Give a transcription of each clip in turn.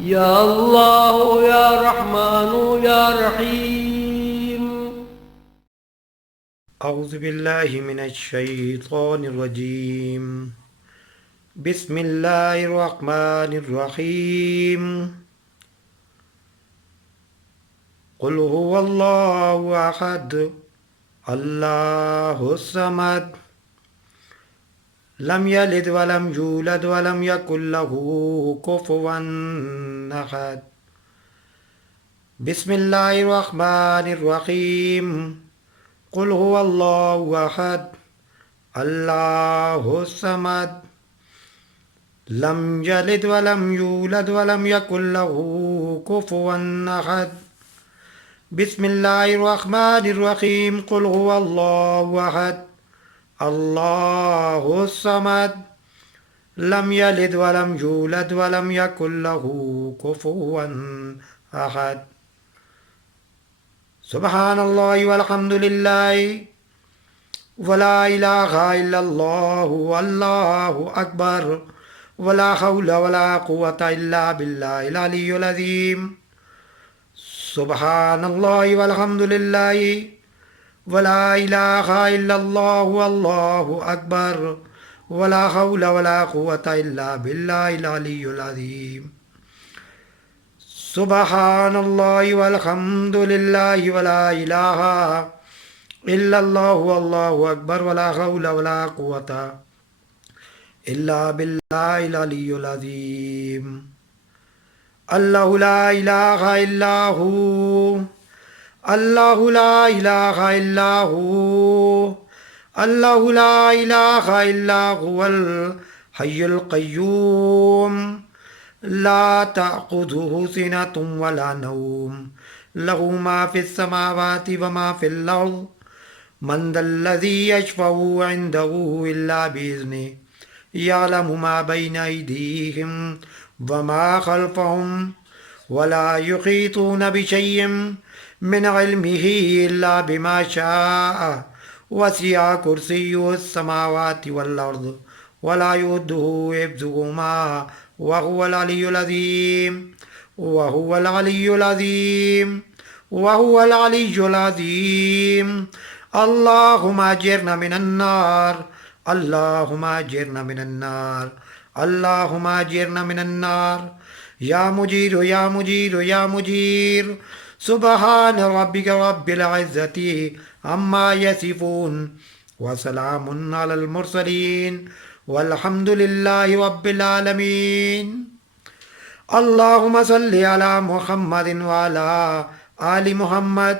يا الله يا رحمن يا رحيم. أعوذ بالله من الشيطان الرجيم. بسم الله الرحمن الرحيم. قل هو الله أحد الله الصمد لم يلد ولم يولد ولم يكن له كفوا أحد. بسم الله الرحمن الرحيم. قل هو الله أحد الله الصمد لم يلد ولم يولد ولم يكن له كفوا أحد. بسم الله الرحمن الرحيم. قل هو الله أحد الله الصمد لم يلد ولم يولد ولم يكن له كفوا أحد. سبحان الله والحمد لله ولا إله إلا الله والله أكبر ولا حول ولا قوة إلا بالله العلي العظيم. سبحان الله والحمد لله ولا إله إلا الله والله أكبر ولا حول ولا قوة إلا بالله العلي العظيم. سبحان الله والحمد لله ولا إله إلا الله والله أكبر ولا حول ولا قوة إلا بالله العلي العظيم. الله لا إله إلا هو الله لا إله إلا هو الله لا إله إلا هو الحي القيوم لا تأخذه سنة ولا نوم له ما في السماوات وما في الأرض من ذا الذي يشفع عنده إلا بإذنه يعلم ما بين أيديهم وما خلفهم ولا يحيطون بشيء من علمه إلا بما شاء وسع كرسيه السماوات والأرض ولا يؤوده حفظهما وهو العلي العظيم وهو العلي العظيم وهو العلي العظيم. اللهم أجرنا من النار اللهم أجرنا من النار اللهم أجرنا من النار. يا مجير يا مجير يا مجير. سبحان ربك رب العزة عما يصفون وسلام على المرسلين والحمد لله رب العالمين. اللهم صل على محمد وعلى آل محمد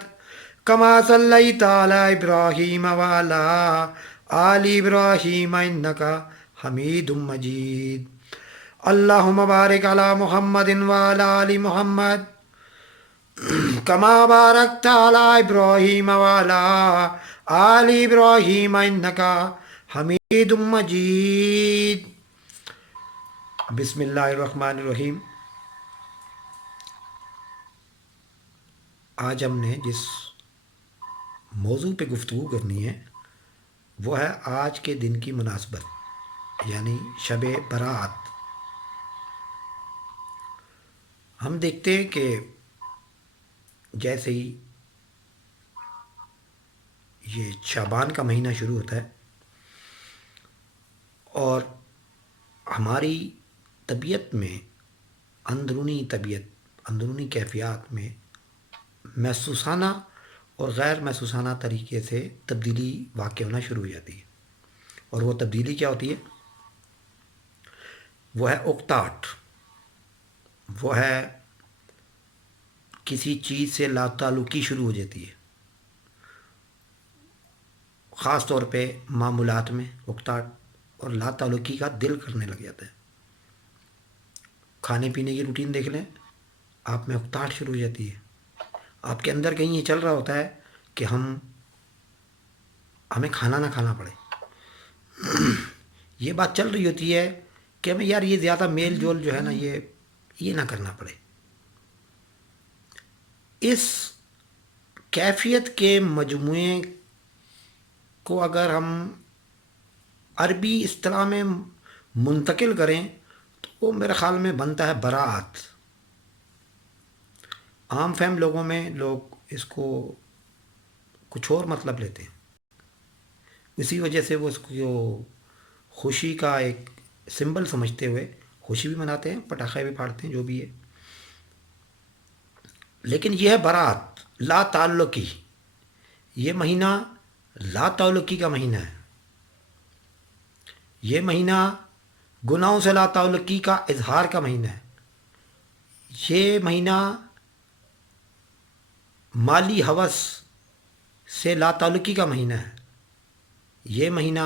كما صليت على إبراهيم وعلى آل إبراهيم إنك حميد مجيد. اللهم بارك على محمد وعلى آل محمد كما باركت على إبراهيم وعلى آل إبراهيم إنك حميد مجيد. بسم اللہ الرحمن الرحیم. آج ہم نے جس موضوع پہ گفتگو کرنی ہے وہ ہے آج کے دن کی مناسبت یعنی شب برات. ہم دیکھتے ہیں کہ جیسے ہی یہ شعبان کا مہینہ شروع ہوتا ہے اور ہماری طبیعت میں اندرونی کیفیات میں محسوسانہ اور غیر محسوسانہ طریقے سے تبدیلی واقع ہونا شروع ہو جاتی ہے. اور وہ تبدیلی کیا ہوتی ہے؟ وہ ہے اکتاہٹ. وہ ہے کسی چیز سے لا تعلقی شروع ہو جاتی ہے. خاص طور پہ معمولات میں اکتاہٹ اور لا تعلقی کا دل کرنے لگ جاتا ہے. کھانے پینے کی روٹین دیکھ لیں، آپ میں اکتاہٹ شروع ہو جاتی ہے. آپ کے اندر کہیں یہ چل رہا ہوتا ہے کہ ہمیں کھانا نہ کھانا پڑے. یہ بات چل رہی ہوتی ہے کہ ہمیں یار یہ زیادہ میل جول جو ہے نا یہ نہ کرنا پڑے. اس کیفیت کے مجموعے کو اگر ہم عربی اصطلاح میں منتقل کریں تو وہ میرے خیال میں بنتا ہے برات. عام فہم لوگوں میں لوگ اس کو کچھ اور مطلب لیتے ہیں، اسی وجہ سے وہ اس کو خوشی کا ایک سمبل سمجھتے ہوئے خوشی بھی مناتے ہیں، پٹاخے بھی پھاڑتے ہیں، جو بھی ہے۔ لیکن یہ ہے برات لا تعلقی، یہ مہینہ لا تعلقی کا مہینہ ہے، یہ مہینہ گناہوں سے لا تعلقی کا اظہار کا مہینہ ہے، یہ مہینہ مالی ہوس سے لا تعلقی کا مہینہ ہے، یہ مہینہ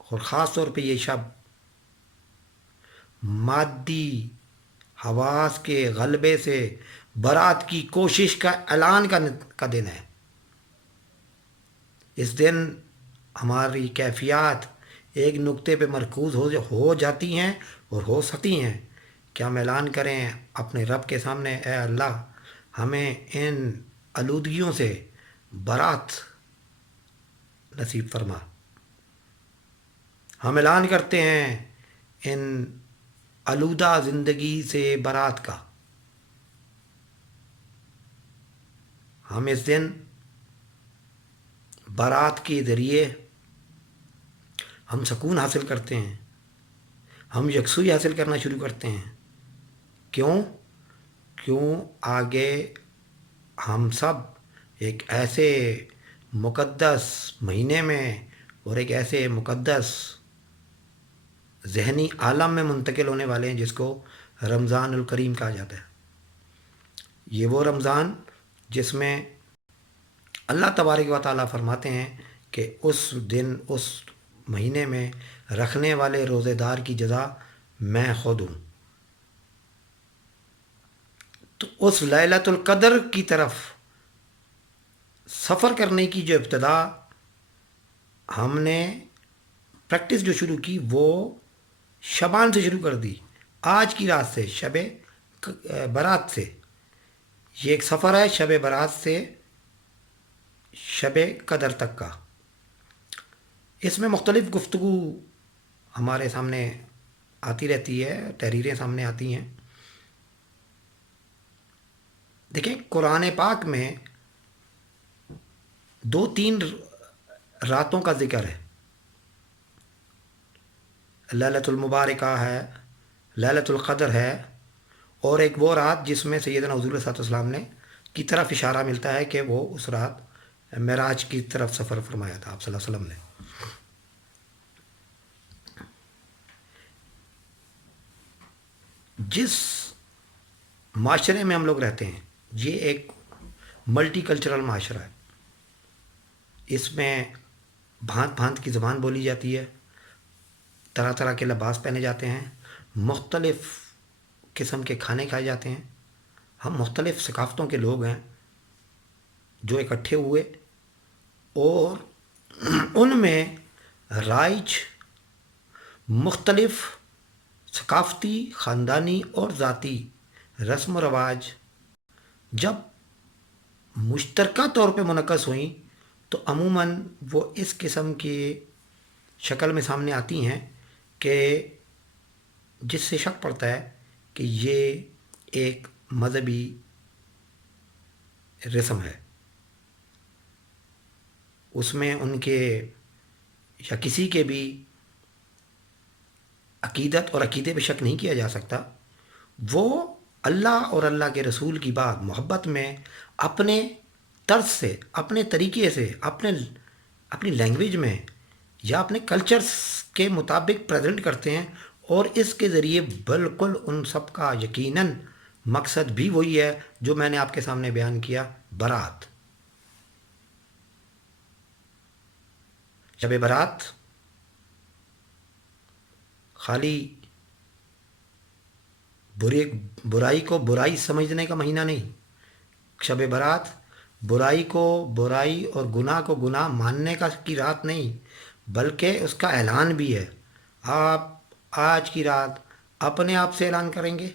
اور خاص طور پہ یہ شب مادی حواس کے غلبے سے برات کی کوشش کا اعلان کا دن ہے۔ اس دن ہماری کیفیات ایک نقطے پہ مرکوز ہو جاتی ہیں اور ہو سکتی ہیں کہ ہم اعلان کریں اپنے رب کے سامنے، اے اللہ ہمیں ان آلودگیوں سے برات نصیب فرما۔ ہم اعلان کرتے ہیں ان آلودہ زندگی سے برات کا۔ ہم اس دن برات کے ذریعے ہم سکون حاصل کرتے ہیں، ہم یکسوئی حاصل کرنا شروع کرتے ہیں۔ کیوں آگے ہم سب ایک ایسے مقدس مہینے میں اور ایک ایسے مقدس ذہنی عالم میں منتقل ہونے والے ہیں جس کو رمضان الکریم کہا جاتا ہے۔ یہ وہ رمضان جس میں اللہ تبارک و تعالیٰ فرماتے ہیں کہ اس دن اس مہینے میں رکھنے والے روزے دار کی جزا میں خود ہوں۔ تو اس لیلۃ القدر کی طرف سفر کرنے کی جو ابتدا ہم نے پریکٹس جو شروع کی وہ شبان سے شروع کر دی، آج کی رات سے، شب برات سے۔ یہ ایک سفر ہے شب برات سے شب قدر تک کا۔ اس میں مختلف گفتگو ہمارے سامنے آتی رہتی ہے، تحریریں سامنے آتی ہیں۔ دیکھیں قرآن پاک میں 2-3 راتوں کا ذکر ہے، لیلۃ المبارکہ ہے، لیلۃ القدر ہے، اور ایک وہ رات جس میں سیدنا حضور صلی اللہ علیہ وسلم نے کی طرف اشارہ ملتا ہے کہ وہ اس رات معراج کی طرف سفر فرمایا تھا آپ صلی اللہ علیہ وسلم نے۔ جس معاشرے میں ہم لوگ رہتے ہیں یہ ایک ملٹی کلچرل معاشرہ ہے، اس میں بھانت بھانت کی زبان بولی جاتی ہے، طرح طرح کے لباس پہنے جاتے ہیں، مختلف قسم کے کھانے کھائے جاتے ہیں۔ ہم مختلف ثقافتوں کے لوگ ہیں جو اکٹھے ہوئے، اور ان میں رائج مختلف ثقافتی، خاندانی اور ذاتی رسم و رواج جب مشترکہ طور پہ منعکس ہوئیں تو عموماً وہ اس قسم کی شکل میں سامنے آتی ہیں کہ جس سے شک پڑتا ہے کہ یہ ایک مذہبی رسم ہے۔ اس میں ان کے یا کسی کے بھی عقیدت اور عقیدے پہ شک نہیں کیا جا سکتا، وہ اللہ اور اللہ کے رسول کی بات محبت میں اپنے طرز سے، اپنے طریقے سے، اپنی لینگویج میں یا اپنے کلچرز کے مطابق پریزنٹ کرتے ہیں، اور اس کے ذریعے بالکل ان سب کا یقیناً مقصد بھی وہی ہے جو میں نے آپ کے سامنے بیان کیا، برات۔ شب برات خالی برائی کو برائی سمجھنے کا مہینہ نہیں، شب برات برائی کو برائی اور گناہ کو گناہ ماننے کی رات نہیں، بلکہ اس کا اعلان بھی ہے۔ آپ آج کی رات اپنے آپ سے اعلان کریں گے،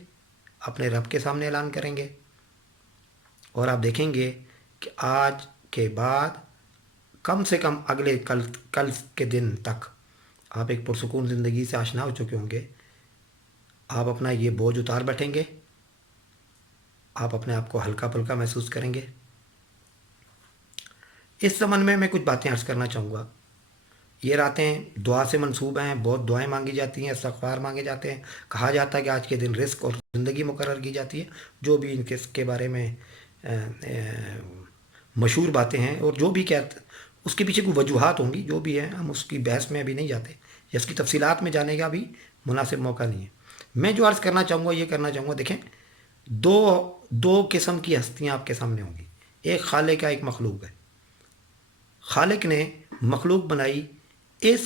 اپنے رب کے سامنے اعلان کریں گے، اور آپ دیکھیں گے کہ آج کے بعد کم سے کم اگلے کل کے دن تک آپ ایک پرسکون زندگی سے آشنا ہو چکے ہوں گے۔ آپ اپنا یہ بوجھ اتار بیٹھیں گے، آپ اپنے آپ کو ہلکا پھلکا محسوس کریں گے۔ اس زمن میں کچھ باتیں عرض کرنا چاہوں گا۔ یہ راتیں دعا سے منسوب ہیں، بہت دعائیں مانگی جاتی ہیں، استغفار مانگے جاتے ہیں، کہا جاتا ہے کہ آج کے دن رزق اور زندگی مقرر کی جاتی ہے۔ جو بھی ان کے بارے میں مشہور باتیں ہیں، اور جو بھی کہتے اس کے پیچھے کوئی وجوہات ہوں گی، جو بھی ہیں ہم اس کی بحث میں ابھی نہیں جاتے، یا اس کی تفصیلات میں جانے کا بھی مناسب موقع نہیں ہے۔ میں جو عرض کرنا چاہوں گا یہ کرنا چاہوں گا، دیکھیں دو قسم کی ہستیاں آپ کے سامنے ہوں گی، ایک خالق ہے، ایک مخلوق ہے۔ خالق نے مخلوق بنائی اس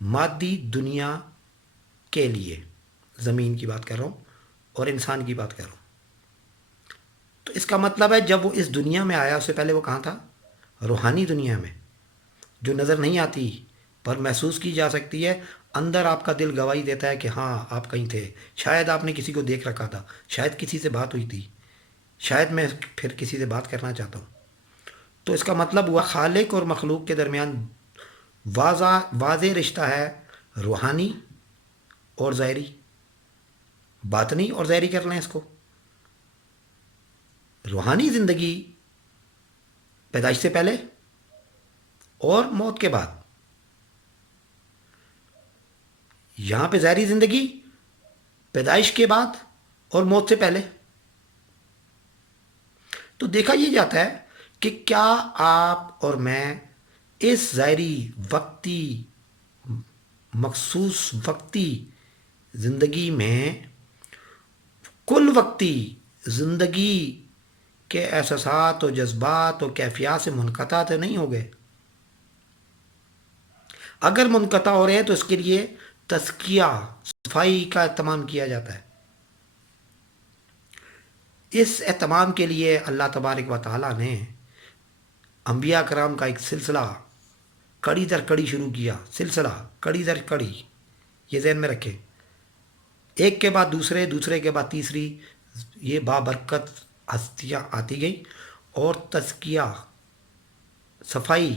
مادی دنیا کے لیے، زمین کی بات کر رہا ہوں اور انسان کی بات کر رہا ہوں۔ تو اس کا مطلب ہے جب وہ اس دنیا میں آیا، اس سے پہلے وہ کہاں تھا؟ روحانی دنیا میں، جو نظر نہیں آتی پر محسوس کی جا سکتی ہے۔ اندر آپ کا دل گواہی دیتا ہے کہ ہاں آپ کہیں تھے، شاید آپ نے کسی کو دیکھ رکھا تھا، شاید کسی سے بات ہوئی تھی، شاید میں پھر کسی سے بات کرنا چاہتا ہوں۔ تو اس کا مطلب ہوا خالق اور مخلوق کے درمیان واضح رشتہ ہے، روحانی اور ظاہری، باطنی اور ظاہری کر لیں اس کو۔ روحانی زندگی پیدائش سے پہلے اور موت کے بعد، یہاں پہ ظاہری زندگی پیدائش کے بعد اور موت سے پہلے۔ تو دیکھا یہ جاتا ہے کہ کیا آپ اور میں اس ظاہری وقتی مخصوص وقتی زندگی میں کل وقتی زندگی کے احساسات و جذبات و کیفیات سے منقطع تو نہیں ہو گئے؟ اگر منقطع ہو رہے ہیں تو اس کے لیے تزکیہ، صفائی کا اہتمام کیا جاتا ہے۔ اس اہتمام کے لیے اللہ تبارک و تعالیٰ نے انبیاء کرام کا ایک سلسلہ کڑی در کڑی شروع کیا، سلسلہ کڑی در کڑی، یہ ذہن میں رکھیں، ایک کے بعد دوسرے، دوسرے کے بعد تیسری، یہ بابرکت ہستیاں آتی گئیں اور تزکیہ، صفائی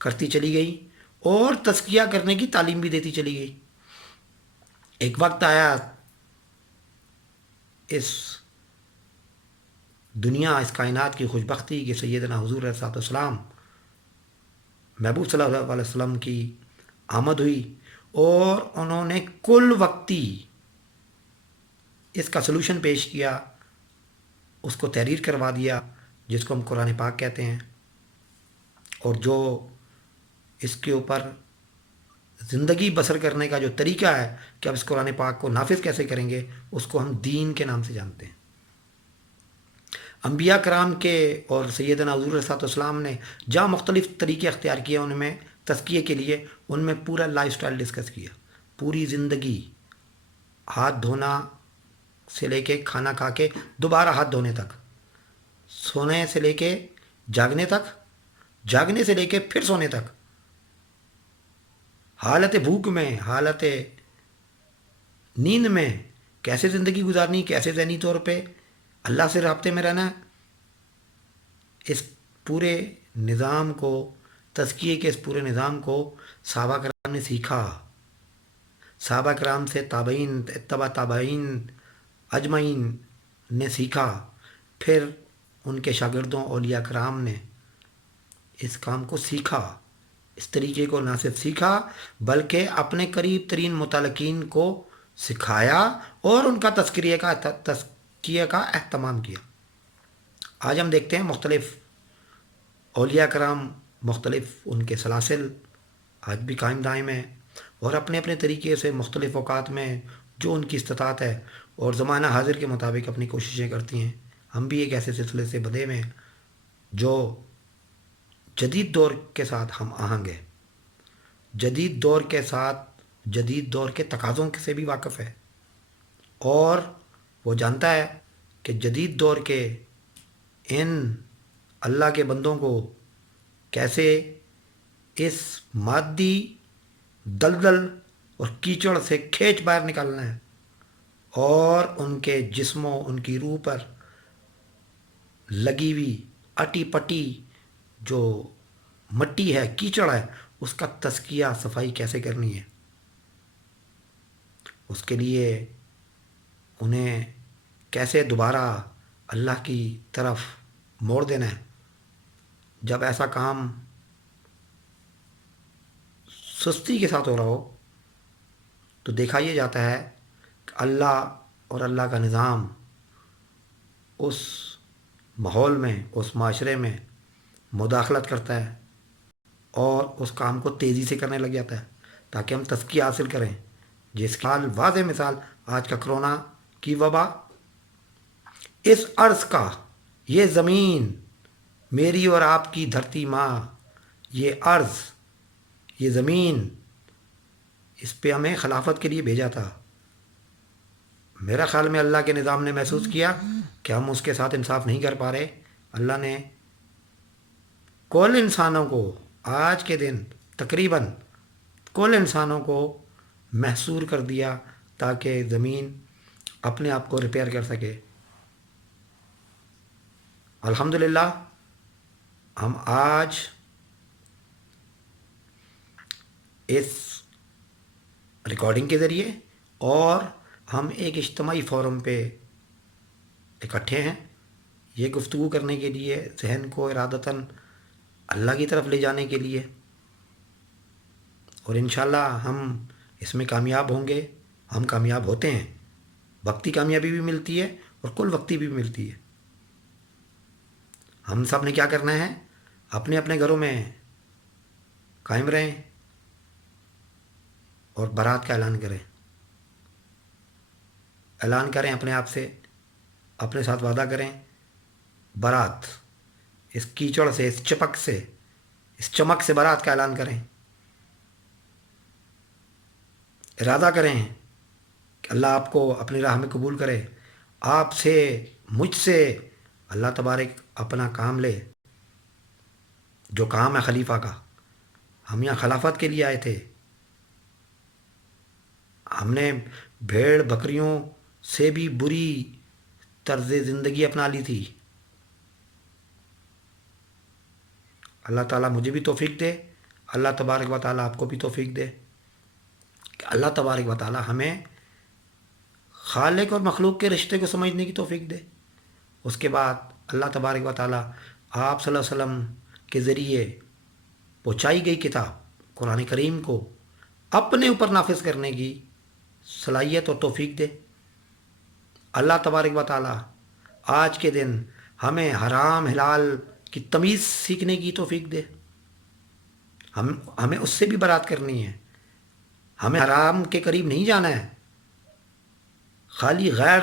کرتی چلی گئی اور تزکیہ کرنے کی تعلیم بھی دیتی چلی گئی۔ ایک وقت آیا اس دنیا، اس کائنات کی خوشبختی کہ سیدنا حضور علیہ الصلوۃ والسلام، محبوب صلی اللہ علیہ وسلم کی آمد ہوئی، اور انہوں نے کل وقتی اس کا سلوشن پیش کیا، اس کو تحریر کروا دیا، جس کو ہم قرآن پاک کہتے ہیں، اور جو اس کے اوپر زندگی بسر کرنے کا جو طریقہ ہے کہ اب اس قرآن پاک کو نافذ کیسے کریں گے، اس کو ہم دین کے نام سے جانتے ہیں۔ انبیاء کرام کے اور سیدنا حضور صلی اللہ علیہ وسلم نے جہاں مختلف طریقے اختیار کیے ان میں تزکیے کے لیے، ان میں پورا لائف سٹائل ڈسکس کیا، پوری زندگی، ہاتھ دھونا سے لے کے کھانا کھا کے دوبارہ ہاتھ دھونے تک، سونے سے لے کے جاگنے تک، جاگنے سے لے کے پھر سونے تک، حالت بھوک میں، حالت نیند میں کیسے زندگی گزارنی، کیسے ذہنی طور پہ اللہ سے رابطے میں رہنا ہے۔ اس پورے نظام کو، تزکیے کے اس پورے نظام کو صحابہ کرام نے سیکھا، صحابہ کرام سے تابعین، اتباع تابعین اجمعین نے سیکھا، پھر ان کے شاگردوں اولیاء کرام نے اس کام کو سیکھا، اس طریقے کو نہ صرف سیکھا بلکہ اپنے قریب ترین متعلقین کو سکھایا اور ان کا تذکیہ کا اہتمام کیا۔ آج ہم دیکھتے ہیں مختلف اولیاء کرام، مختلف ان کے سلاسل آج بھی قائم دائم ہیں، اور اپنے اپنے طریقے سے مختلف اوقات میں جو ان کی استطاعت ہے اور زمانہ حاضر کے مطابق اپنی کوششیں کرتی ہیں۔ ہم بھی ایک ایسے سلسلے سے بدے میں ہیں جو جدید دور کے ساتھ ہم آہنگ ہے، جدید دور کے ساتھ، جدید دور کے تقاضوں سے بھی واقف ہے، اور وہ جانتا ہے کہ جدید دور کے ان اللہ کے بندوں کو کیسے اس مادی دلدل اور کیچڑ سے کھینچ باہر نکالنا ہے، اور ان کے جسموں، ان کی روح پر لگی ہوئی اٹی پٹی جو مٹی ہے، کیچڑ ہے، اس کا تزکیہ، صفائی کیسے کرنی ہے۔ اس کے لیے انہیں کیسے دوبارہ اللہ کی طرف موڑ دینا ہے. جب ایسا کام سستی کے ساتھ ہو رہا ہو تو دیکھا یہ جاتا ہے کہ اللہ اور اللہ کا نظام اس ماحول میں، اس معاشرے میں مداخلت کرتا ہے اور اس کام کو تیزی سے کرنے لگ جاتا ہے تاکہ ہم تزکیہ حاصل کریں. جس کی حال واضح مثال آج کا کرونا کی وبا. اس عرض کا، یہ زمین میری اور آپ کی دھرتی ماں، یہ عرض، یہ زمین، اس پہ ہمیں خلافت کے لیے بھیجا تھا. میرا خیال میں اللہ کے نظام نے محسوس کیا کہ ہم اس کے ساتھ انصاف نہیں کر پا رہے. اللہ نے کل انسانوں کو آج کے دن تقریباً کل انسانوں کو محصور کر دیا تاکہ زمین اپنے آپ کو ریپیئر کر سکے. الحمدللہ ہم آج اس ریکارڈنگ کے ذریعے اور ہم ایک اجتماعی فورم پہ اکٹھے ہیں یہ گفتگو کرنے کے لیے، ذہن کو ارادتاً اللہ کی طرف لے جانے کے لیے، اور انشاءاللہ ہم اس میں کامیاب ہوں گے. ہم کامیاب ہوتے ہیں، وقتی کامیابی بھی ملتی ہے اور کل وقتی بھی ملتی ہے. ہم سب نے کیا کرنا ہے؟ اپنے اپنے گھروں میں قائم رہیں اور برات کا اعلان کریں. اعلان کریں اپنے آپ سے، اپنے ساتھ وعدہ کریں، برات، اس کیچڑ سے، اس چپک سے، اس چمک سے برات کا اعلان کریں. ارادہ کریں کہ اللہ آپ کو اپنی راہ میں قبول کرے. آپ سے، مجھ سے اللہ تبارک اپنا کام لے، جو کام ہے خلیفہ کا. ہم یہاں خلافت کے لیے آئے تھے. ہم نے بھیڑ بکریوں سے بھی بری طرز زندگی اپنا لی تھی. اللہ تعالیٰ مجھے بھی توفیق دے، اللہ تبارک و تعالیٰ آپ کو بھی توفیق دے کہ اللہ تبارک و تعالیٰ ہمیں خالق اور مخلوق کے رشتے کو سمجھنے کی توفیق دے. اس کے بعد اللہ تبارک و تعالیٰ آپ صلی اللہ علیہ وسلم کے ذریعے پہنچائی گئی کتاب قرآن کریم کو اپنے اوپر نافذ کرنے کی صلاحیت اور توفیق دے. اللہ تبارک و تعالیٰ آج کے دن ہمیں حرام حلال کی تمیز سیکھنے کی توفیق دے. ہمیں اس سے بھی برات کرنی ہے. ہمیں حرام کے قریب نہیں جانا ہے. خالی غیر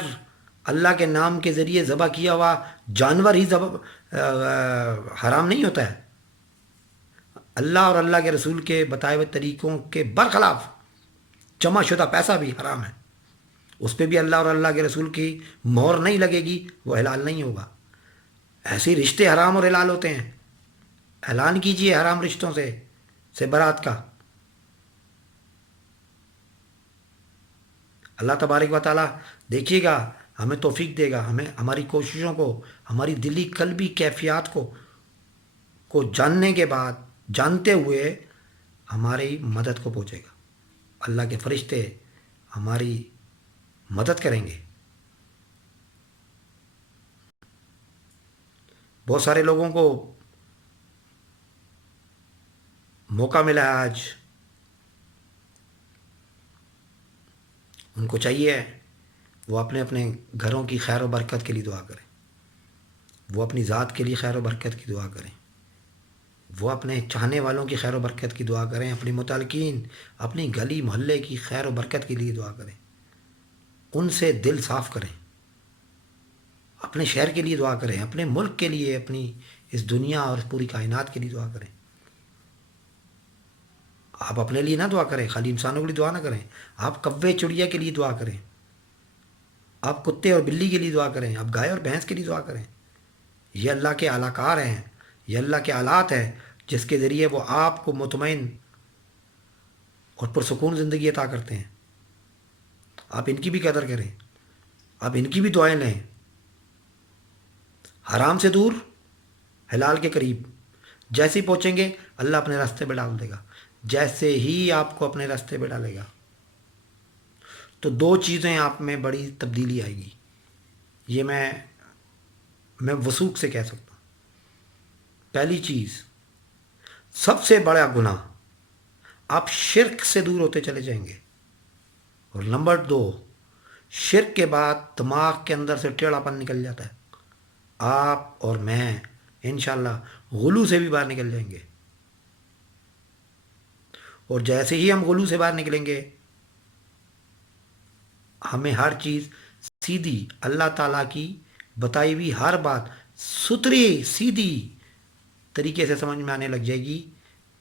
اللہ کے نام کے ذریعے ذبح کیا ہوا جانور ہی حرام نہیں ہوتا ہے. اللہ اور اللہ کے رسول کے بتائے ہوئے طریقوں کے برخلاف جمع شدہ پیسہ بھی حرام ہے. اس پہ بھی اللہ اور اللہ کے رسول کی مہر نہیں لگے گی، وہ حلال نہیں ہوگا. ایسے رشتے حرام اور حلال ہوتے ہیں. اعلان کیجئے حرام رشتوں سے برات کا. اللہ تبارک و تعالیٰ دیکھیے گا ہمیں توفیق دے گا. ہمیں ہماری کوششوں کو، ہماری دلی قلبی کیفیات کو جاننے کے بعد، جانتے ہوئے ہماری مدد کو پہنچے گا. اللہ کے فرشتے ہماری مدد کریں گے. بہت سارے لوگوں کو موقع ملا ہے آج. ان کو چاہیے وہ اپنے اپنے گھروں کی خیر و برکت کے لیے دعا کریں. وہ اپنی ذات کے لیے خیر و برکت کی دعا کریں. وہ اپنے چاہنے والوں کی خیر و برکت کی دعا کریں. اپنی متعلقین، اپنی گلی محلے کی خیر و برکت کے لیے دعا کریں. ان سے دل صاف کریں. اپنے شہر کے لیے دعا کریں، اپنے ملک کے لیے، اپنی اس دنیا اور پوری کائنات کے لیے دعا کریں. آپ اپنے لیے نہ دعا کریں، خالی انسانوں کے لیے دعا نہ کریں. آپ کوے چڑیا کے لیے دعا کریں. آپ کتے اور بلی کے لیے دعا کریں. آپ گائے اور بھینس کے لیے دعا کریں. یہ اللہ کے اعلی کار ہیں، یہ اللہ کے آلات ہیں جس کے ذریعے وہ آپ کو مطمئن اور پرسکون زندگی عطا کرتے ہیں. آپ ان کی بھی قدر کریں، آپ ان کی بھی دعائیں لیں. حرام سے دور، حلال کے قریب. جیسے ہی پہنچیں گے اللہ اپنے راستے پہ ڈال دے گا. جیسے ہی آپ کو اپنے راستے پہ ڈالے گا تو دو چیزیں آپ میں بڑی تبدیلی آئے گی. یہ میں میں وثوق سے کہہ سکتا ہوں، پہلی چیز سب سے بڑا گناہ، آپ شرک سے دور ہوتے چلے جائیں گے. اور نمبر 2، شرک کے بعد دماغ کے اندر سے ٹیڑھا پن نکل جاتا ہے. آپ اور میں انشاءاللہ غلو سے بھی باہر نکل جائیں گے. اور جیسے ہی ہم غلو سے باہر نکلیں گے، ہمیں ہر چیز سیدھی، اللہ تعالیٰ کی بتائی ہوئی ہر بات ستھری سیدھی طریقے سے سمجھ میں آنے لگ جائے گی،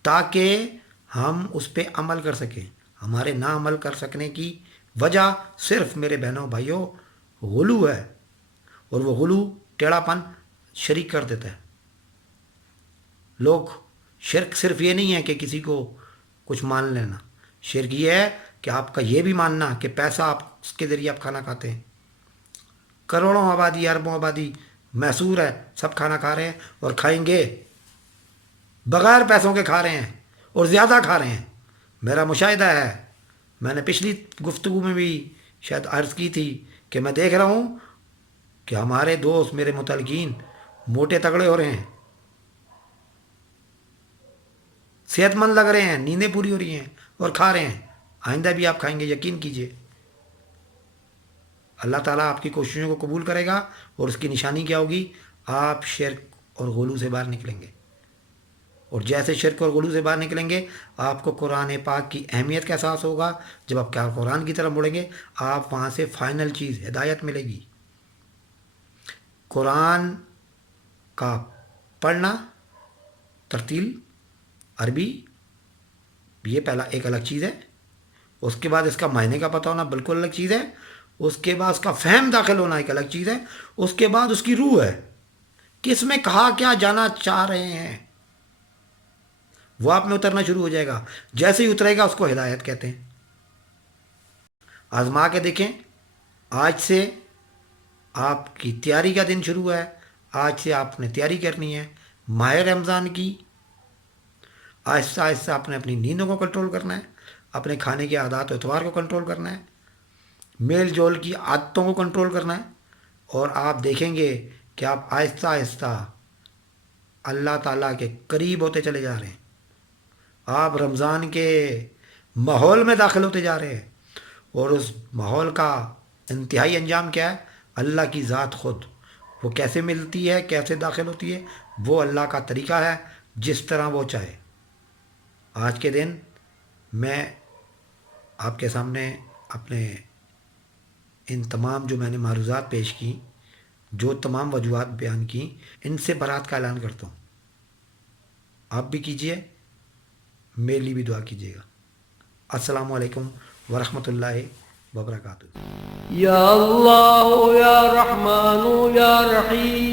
تاکہ ہم اس پہ عمل کر سکیں. ہمارے نہ عمل کر سکنے کی وجہ صرف میرے بہنوں بھائیوں غلو ہے، اور وہ غلو ٹیڑھا پن شریک کر دیتا ہے. لوگ شرک صرف یہ نہیں ہے کہ کسی کو کچھ مان لینا، شرک یہ ہے کہ آپ کا یہ بھی ماننا کہ پیسہ آپ اس کے ذریعے آپ کھانا کھاتے ہیں. کروڑوں آبادی، اربوں آبادی محصور ہے، سب کھانا کھا رہے ہیں اور کھائیں گے، بغیر پیسوں کے کھا رہے ہیں اور زیادہ کھا رہے ہیں. میرا مشاہدہ ہے، میں نے پچھلی گفتگو میں بھی شاید عرض کی تھی کہ میں دیکھ رہا ہوں کہ ہمارے دوست، میرے متعلقین موٹے تگڑے ہو رہے ہیں، صحت مند لگ رہے ہیں، نیندیں پوری ہو رہی ہیں اور کھا رہے ہیں. آئندہ بھی آپ کھائیں گے، یقین کیجئے. اللہ تعالیٰ آپ کی کوششوں کو قبول کرے گا، اور اس کی نشانی کیا ہوگی؟ آپ شرک اور غلو سے باہر نکلیں گے. اور جیسے شرک اور غلو سے باہر نکلیں گے، آپ کو قرآن پاک کی اہمیت کا احساس ہوگا. جب آپ قرآن کی طرف مڑیں گے، آپ وہاں سے فائنل چیز ہدایت ملے گی. قرآن کا پڑھنا، ترتیل عربی، یہ پہلا ایک الگ چیز ہے. اس کے بعد اس کا معنی کا پتہ ہونا بالکل الگ چیز ہے. اس کے بعد اس کا فہم داخل ہونا ایک الگ چیز ہے. اس کے بعد اس کی روح ہے، کس میں کہا کیا جانا چاہ رہے ہیں، وہ آپ میں اترنا شروع ہو جائے گا. جیسے ہی اترے گا اس کو ہدایت کہتے ہیں. آزما کے دیکھیں. آج سے آپ کی تیاری کا دن شروع ہے. آج سے آپ نے تیاری کرنی ہے ماہ رمضان کی. آہستہ آہستہ آپ نے اپنی نیندوں کو کنٹرول کرنا ہے، اپنے کھانے کے عادات و اعتبار کو کنٹرول کرنا ہے، میل جول کی عادتوں کو کنٹرول کرنا ہے. اور آپ دیکھیں گے کہ آپ آہستہ آہستہ اللہ تعالیٰ کے قریب ہوتے چلے جا رہے ہیں. آپ رمضان کے ماحول میں داخل ہوتے جا رہے ہیں. اور اس ماحول کا انتہائی انجام کیا ہے؟ اللہ کی ذات خود. وہ کیسے ملتی ہے، کیسے داخل ہوتی ہے، وہ اللہ کا طریقہ ہے، جس طرح وہ چاہے. آج کے دن میں آپ کے سامنے اپنے ان تمام جو میں نے معروضات پیش کی، جو تمام وجوہات بیان کی، ان سے برات کا اعلان کرتا ہوں. آپ بھی کیجئے، میرے لیے بھی دعا کیجیے گا. السلام علیکم ورحمۃ اللہ وبرکاتہ. یا اللہ یا رحمان یا رحیم.